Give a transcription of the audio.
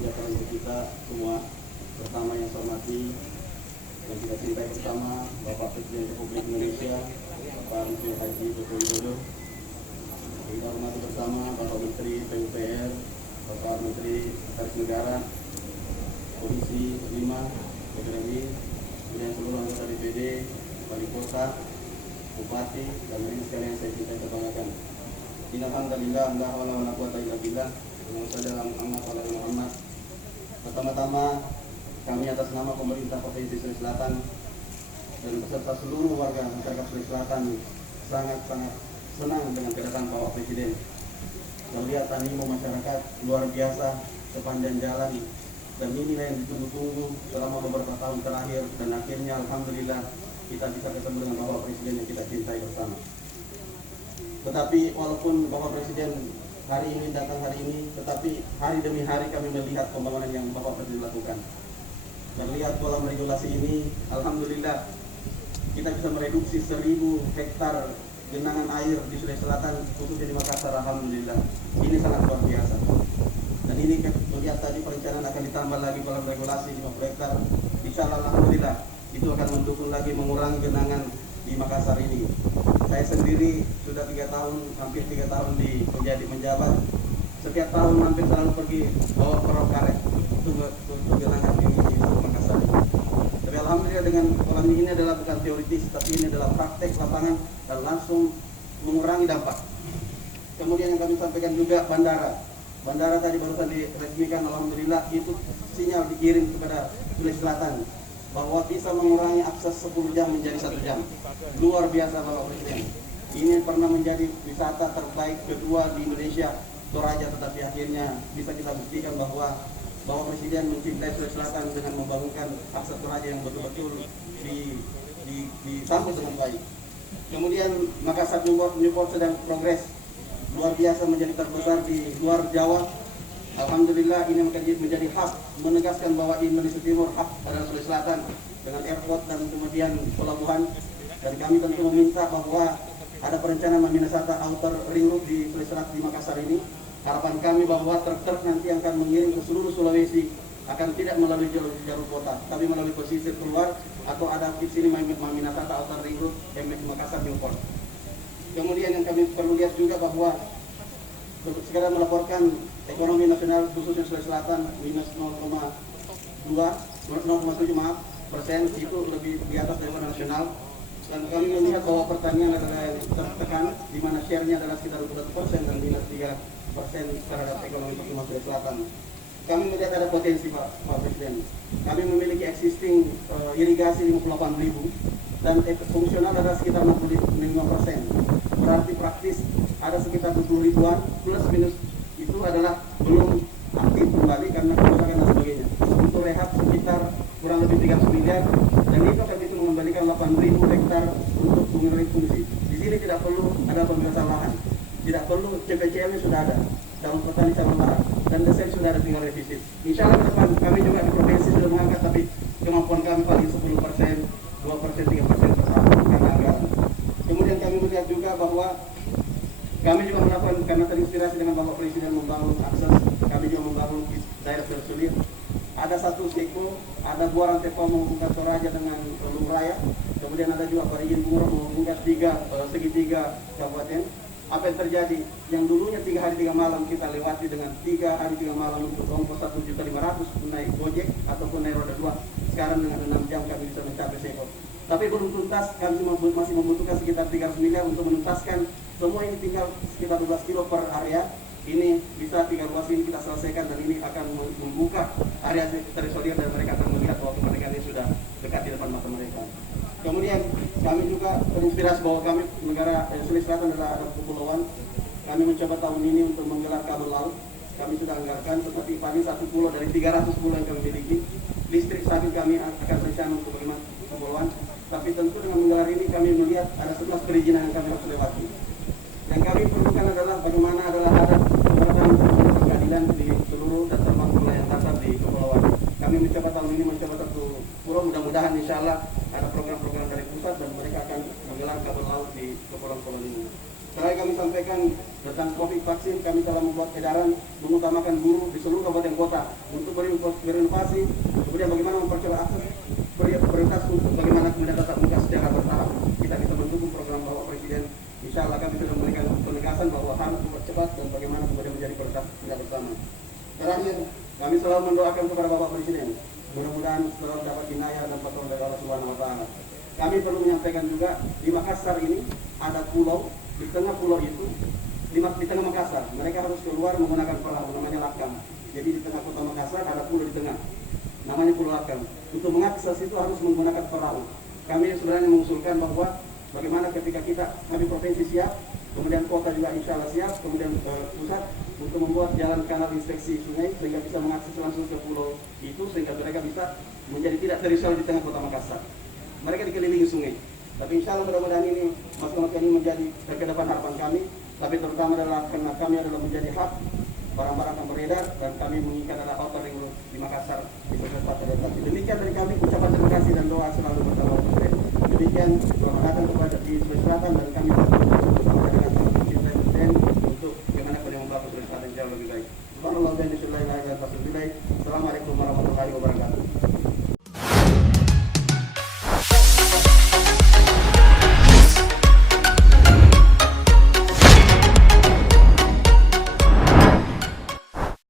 sejahtera untuk kita semua. Pertama yang saya hormati dan kita cintai bersama Bapak Presiden Republik Indonesia, Bapak Menteri Haji Joko Widodo. Kita hormati bersama Bapak Menteri PUPR, Bapak Menteri Sekretaris Negara, Komisi 5, Ekonomi, kemudian seluruh anggota DPD, Wali Kota, Bupati, dan lain sekalian saya cintai terbanggakan. Alhamdulillah, la haula wala quwwata illa billah. Muhammad. Pertama-tama kami atas nama pemerintah Provinsi Sulawesi Selatan dan beserta seluruh warga masyarakat Sulawesi Selatan sangat-sangat senang dengan kedatangan Bapak Presiden. Melihat animo masyarakat luar biasa sepanjang jalan, dan inilah yang ditunggu-tunggu selama beberapa tahun terakhir, dan akhirnya alhamdulillah kita bisa ketemu dengan Bapak Presiden yang kita cintai bersama. Tetapi walaupun Bapak Presiden hari ini datang hari ini, tetapi hari demi hari kami melihat pembangunan yang Bapak Presiden lakukan. Melihat kolam regulasi ini, alhamdulillah kita bisa mereduksi 1000 hektar genangan air di Sulawesi Selatan, khususnya di Makassar. Alhamdulillah, ini sangat luar biasa. Dan ini melihat tadi perencanaan akan ditambah lagi kolam regulasi 50 hektar. Insyaallah alhamdulillah itu akan mendukung lagi mengurangi genangan di Makassar ini. Saya sendiri sudah 3 tahun, hampir 3 tahun menjadi menjabat. Setiap tahun hampir selalu pergi bawa perahu karet untuk genangan di Makassar. Tapi alhamdulillah dengan kolam ini adalah bukan teoritis, tapi ini adalah praktek lapangan dan langsung mengurangi dampak. Kemudian yang kami sampaikan juga bandara. Bandara tadi barusan diresmikan, alhamdulillah itu sinyal dikirim kepada Sulawesi Selatan bahwa bisa mengurangi akses 10 jam menjadi 1 jam. Luar biasa Bapak Presiden. Ini pernah menjadi wisata terbaik kedua di Indonesia, Toraja, tetapi akhirnya bisa kita buktikan bahwa Bapak Presiden mencintai Sulawesi Selatan dengan membangunkan akses Toraja yang betul-betul disambut dengan baik. Kemudian Makassar Newport sedang progres luar biasa, menjadi terbesar di luar Jawa. Alhamdulillah ini menjadi hub, menegaskan bahwa di Indonesia Timur hub adalah Sulawesi Selatan dengan airport dan kemudian pelabuhan. Dan kami tentu meminta bahwa ada perencanaan Maminasata Outer Ring Road di Sulawesi Selatan, di Makassar ini. Harapan kami bahwa truk-truk nanti akan mengirim ke seluruh Sulawesi akan tidak melalui jalur kota, tapi melalui pesisir keluar, atau ada di sini Maminasata Outer Ring Road Makassar Newport. Kemudian yang kami perlu lihat juga bahwa sekarang melaporkan ekonomi nasional khususnya Sulawesi Selatan minus 0,7% itu lebih di atas dari nasional. Dan kami melihat bahwa pertanian adalah yang tertekan, di mana share-nya adalah sekitar 21% dan minus 3% terhadap ekonomi pertumbuhan Sulawesi Selatan. Kami melihat ada potensi Pak Presiden. Kami memiliki existing irigasi 58.000 dan fungsional adalah sekitar 65%. Berarti praktis ada sekitar 20 ribuan plus minus itu adalah belum aktif kembali karena kerusakan dan sebagainya. Untuk rehab sekitar kurang lebih 300 miliar, dan itu akan bisa mengembalikan 8.000 hektar untuk mengurangi fungsi. Di sini tidak perlu ada pembebasan lahan, tidak perlu CPCM sudah ada, dalam petani calon lahan, dan desain sudah ada, tinggal revisi. Insya Allah ke depan kami juga di provinsi sudah mengangkat, tapi kemampuan kami paling 10%, 2%, 3% per tahun karena anggaran. Kemudian kami melihat juga bahwa kami juga melakukan, karena terinspirasi dengan Bapak Presiden membangun akses, kami juga membangun daerah tersulit. Ada satu seko, ada buaran tepa menghubungkan Toraja dengan Lumraya, kemudian ada juga Parigin Bungur menghubungkan segitiga kabupaten. Apa yang terjadi? Yang dulunya 3 hari 3 malam kita lewati dengan 3 hari 3 malam untuk ongkos 1.500.000 naik Gojek ataupun naik roda 2. Sekarang dengan 6 jam kami bisa mencapai seko. Tapi belum tuntas, kami masih membutuhkan sekitar 300 miliar untuk menuntaskan semua ini, tinggal sekitar 12 kilo per area. Ini bisa 3 ruas ini kita selesaikan, dan ini akan membuka area terisolir dan mereka akan melihat bahwa kemerdekaan ini sudah dekat di depan mata mereka. Kemudian kami juga terinspirasi bahwa kami negara Sulawesi Selatan adalah ada kepulauan. Kami mencoba tahun ini untuk menggelar kabel laut. Kami sudah anggarkan, tetapi paling 1 pulau dari 300 pulau yang kami miliki. Listrik saat kami akan rencana untuk bagaimana kepulauan. Tapi tentu dengan menggelar ini kami melihat ada 11 perizinan yang kami harus lewati. Yang kami perlukan adalah bagaimana adalah ada keberadaan pengadilan di seluruh dan termasuk wilayah dasar di kepulauan. Kami mencoba tahun ini satu pulau, mudah-mudahan insya Allah ada program-program dari pusat dan mereka akan menggelar kabel laut di kepulauan-kepulauan ini. Terakhir kami sampaikan tentang COVID Pak, vaksin, kami telah membuat edaran mengutamakan guru di seluruh kabupaten kota untuk berinovasi, kemudian bagaimana mempercepat akses, prioritas untuk bagaimana kemudian tatap muka secara bertahap. Kita bisa mendukung program Bapak Presiden. Insya Allah kami sudah memberikan penegasan bahwa harus mempercepat dan bagaimana kemudian menjadi prioritas kita bersama. Terakhir, kami selalu mendoakan kepada Bapak Presiden, mudah-mudahan selalu dapat inayah dan pertolongan dari Allah Subhanahu Wa Taala. Kami perlu menyampaikan juga di Makassar ini ada pulau, di tengah pulau itu di tengah Makassar mereka harus keluar menggunakan perahu namanya Lakam. Jadi di tengah kota Makassar ada pulau di tengah namanya Pulau Lakam. Untuk mengakses itu harus menggunakan perahu. Kami sebenarnya mengusulkan bahwa bagaimana ketika kami provinsi siap, kemudian kota juga insya Allah siap, kemudian pusat untuk membuat jalan kanal inspeksi sungai sehingga bisa mengakses langsung ke pulau itu sehingga mereka bisa menjadi tidak terisolir di tengah kota Makassar. Mereka dikelilingi sungai. Tapi insya Allah mudah-mudahan ini masukan ini menjadi ke depan harapan kami. Tapi terutama adalah karena kami adalah menjadi hak barang-barang yang beredar dan kami menginginkan ada outer ring road di Makassar di Sulawesi Selatan. Demikian dari kami, ucapan terima kasih dan doa selalu bersama Presiden. Demikian selamat datang kepada di Sulawesi Selatan dan kami bersama dengan Presiden untuk bagaimana kami membangun Sulawesi Selatan jauh lebih baik. Subhanallah wa bihamdihi, la ilaha illa anta, astaghfiruka wa atubu ilaik. Assalamualaikum warahmatullahi wabarakatuh.